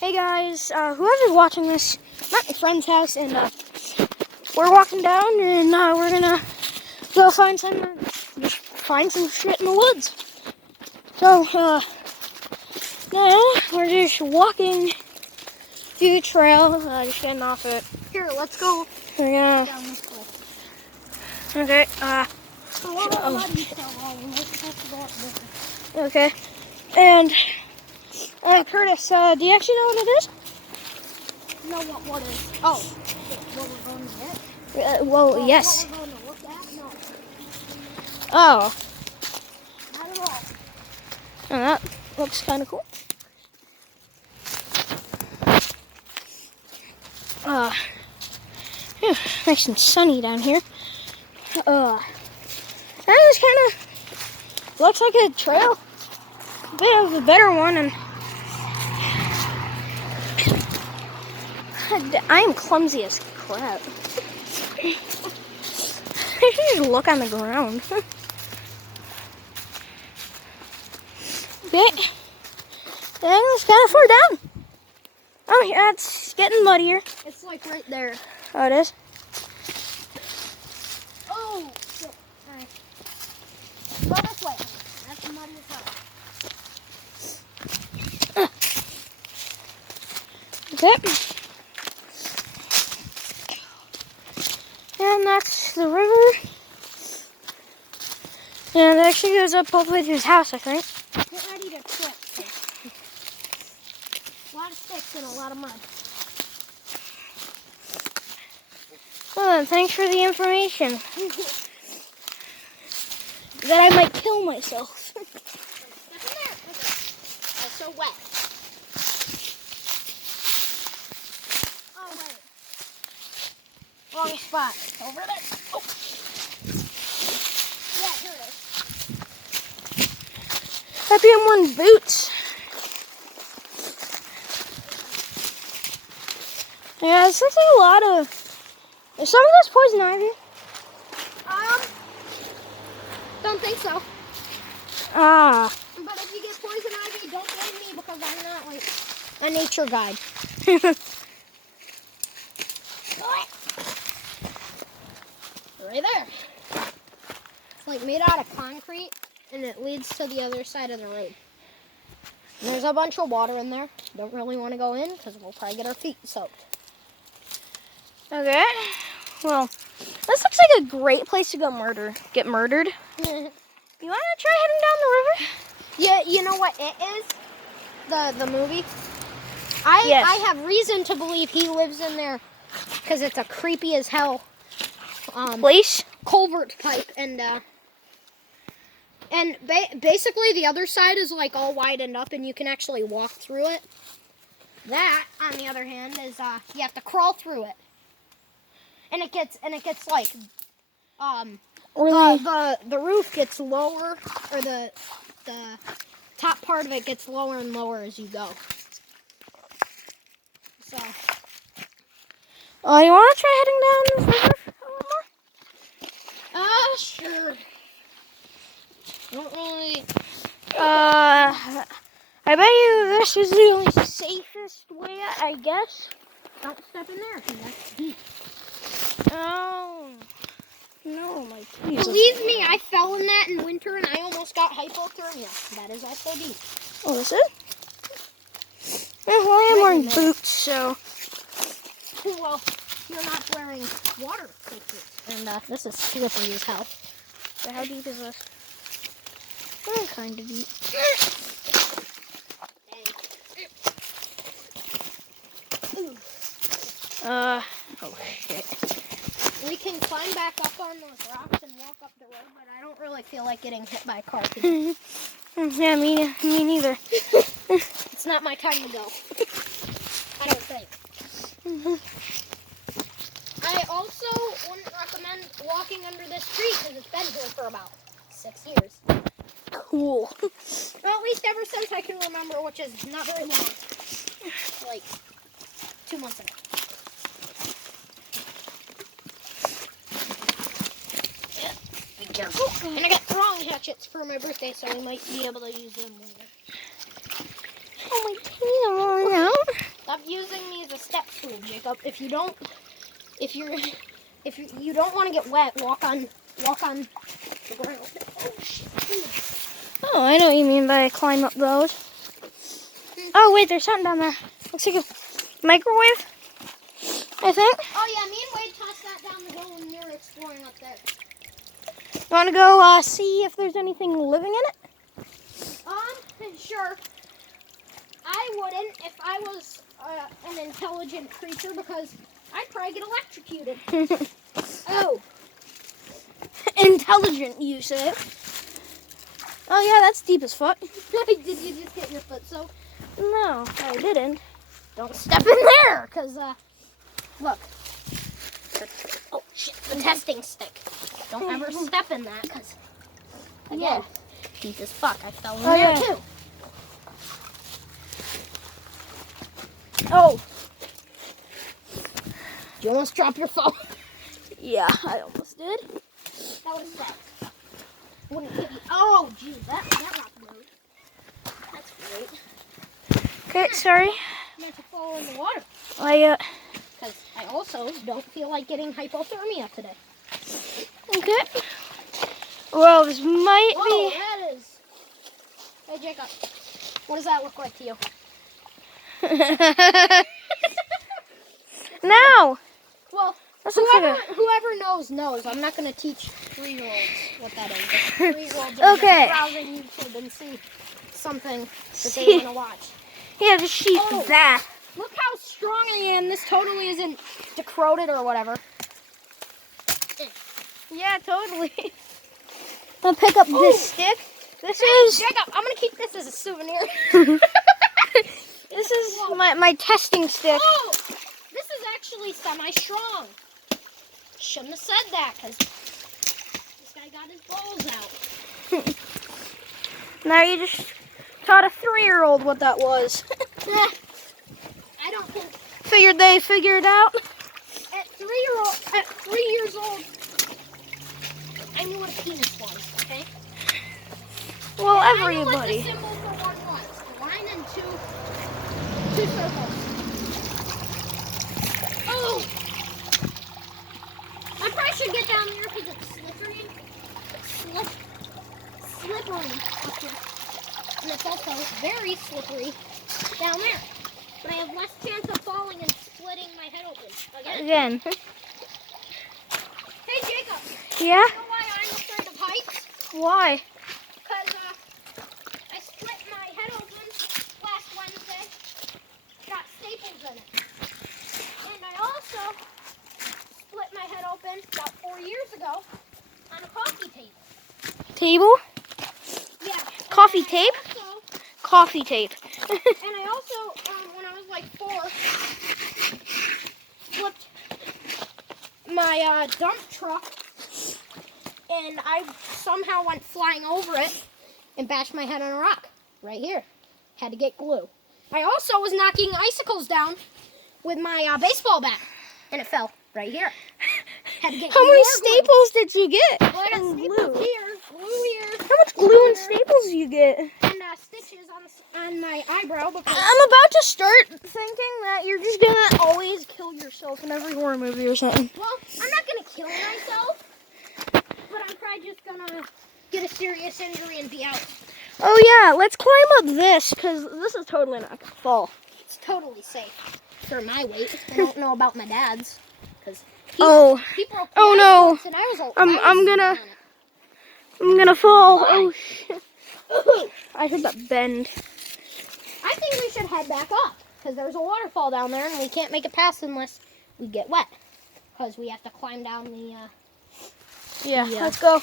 Hey guys, whoever's watching this, I'm at my friend's house, and we're walking down, and we're gonna go find some shit in the woods. So now we're just walking through the trail, just getting off it. Here, let's go We're gonna. down this way. Okay. Okay. And Curtis, do you actually know what it is? Know what is? Oh, what we're going to get? Well, yes. What we're going to look at? No. Oh. Not at all. Oh, that looks kind of cool. Nice and sunny down here. That just kind of looks like a trail. A bit of a better one, and I am clumsy as crap. I should just look on the ground. Okay. Dang, it's kind of far down. Oh, yeah, it's getting muddier. It's like right there. Oh, it is? Oh, shit. Alright. Go this way. That's the muddy as hell. Okay. And that's the river. And it actually goes up all the way to his house, I think. Get ready to trip. A lot of sticks and a lot of mud. Well, then, thanks for the information. That I might kill myself. Step in there. It's so wet. Oh, wait. Wrong spot. It's over there. Oh. Yeah, here it is. Happy I'm wearing boots. Yeah, this looks like a lot of. Is some of this poison ivy? Don't think so. Ah. But if you get poison ivy, don't blame me because I'm not like a nature guide. Right there. It's like made out of concrete and it leads to the other side of the road. And there's a bunch of water in there. Don't really want to go in because we'll probably get our feet soaked. Okay. Well, this looks like a great place to go get murdered. You want to try heading down the river? Yeah, you know what it is? The movie? Yes. I have reason to believe he lives in there because it's a creepy as hell Place? culvert pipe, and basically the other side is like all widened up and you can actually walk through it. That, on the other hand, is you have to crawl through it. And it gets like the roof gets lower, or the top part of it gets lower and lower as you go. So Oh, you want to try heading down the river a little more? Sure. Don't really. I bet you this is the only safest way, I guess. Don't step in there, because that's deep. Oh. No, my please. Believe me, I fell in that in winter and I almost got hypothermia. That is also deep. Oh, is it? Yeah, well, I am wearing boots, so. Well, you're not wearing waterproof boots. And this is slippery as hell. So how deep is this? Kind of deep. Oh shit. We can climb back up on those rocks and walk up the road, but I don't really feel like getting hit by a car today. Yeah, me neither. It's not my time to go. I don't think. I also wouldn't recommend walking under this tree because it's been here for about 6 years. Cool. Well, at least ever since I can remember, which is not very long. Like 2 months ago. Be careful. And I got throwing hatchets for my birthday, so we might be able to use them later. Oh, my teeth are rolling out. rule, Jacob. If you don't want to get wet, walk on the ground. Oh shit. Oh, I know what you mean by climb up those. Oh, wait, there's something down there. Looks like a microwave, I think. Oh, yeah, me and Wade tossed that down the hill when we were exploring up there. You want to go see if there's anything living in it? Sure. I wouldn't if I was an intelligent creature because I'd probably get electrocuted. Oh. Intelligent, you say? Oh, yeah, that's deep as fuck. Did you just get your foot soaked? No, I didn't. Don't step in there, because, look. Oh, shit, the testing stick. Don't ever step in that, because, again, deep as fuck. I fell in there, too. Oh. Did you almost drop your phone? Yeah, I almost did. That would have sucked. Wouldn't hit you. Oh, geez, that rock moved. That's great. Okay, sorry. You have to fall in the water. Because I also don't feel like getting hypothermia today. Okay. Well, this might Whoa, be... that is... Hey, Jacob. What does that look like to you? No! Well, That's whoever knows. I'm not going to teach 3-year-olds what that is. 3-year-olds are Okay. just browsing YouTube and see something that they want to watch. Yeah, just sheep that. Look how strong I am. This totally isn't decroded or whatever. Yeah, totally. I'll pick up this stick. This is... Jacob, I'm going to keep this as a souvenir. This is my testing stick. Oh, this is actually semi-strong. Shouldn't have said that, because this guy got his balls out. Now you just taught a 3-year-old what that was. I don't think... Figured they figured out. At 3 years old, I knew what a penis was, okay? Well, I knew everybody. what the symbol for one was. A line and two circles. Oh! I probably should get down there because it's slippery. Slippery up here. And it's also very slippery down there. But I have less chance of falling and splitting my head open again. Hey, Jacob. Yeah? You know why I'm afraid of heights? Why? Because I split my head open last Wednesday. Got staples in it. And I also split my head open about 4 years ago on a coffee table. Table? Yeah. Coffee tape? Coffee tape. And I also, when I was like 4, flipped my dump truck, and I somehow went flying over it and bashed my head on a rock right here. Had to get glue. I also was knocking icicles down with my baseball bat, and it fell right here. Had to get How many more glue. staples did you get? Well, I got staples here, glue here, How much glue and staples do you get? and stitches on my eyebrow because I'm about to start thinking that you're just gonna always kill yourself in every horror movie or something. well, I'm not gonna kill myself, but I'm probably just gonna get a serious injury and be out. Oh yeah, let's climb up this, because this is totally not gonna fall. It's totally safe for my weight. I don't know about my dad's, because he Oh broke Oh, my no. once and I was I'm gonna fall. Oh shit. I heard that bend. I think we should head back up, because there's a waterfall down there, and we can't make it past unless we get wet, because we have to climb down the... Yeah, Yeah. let's go.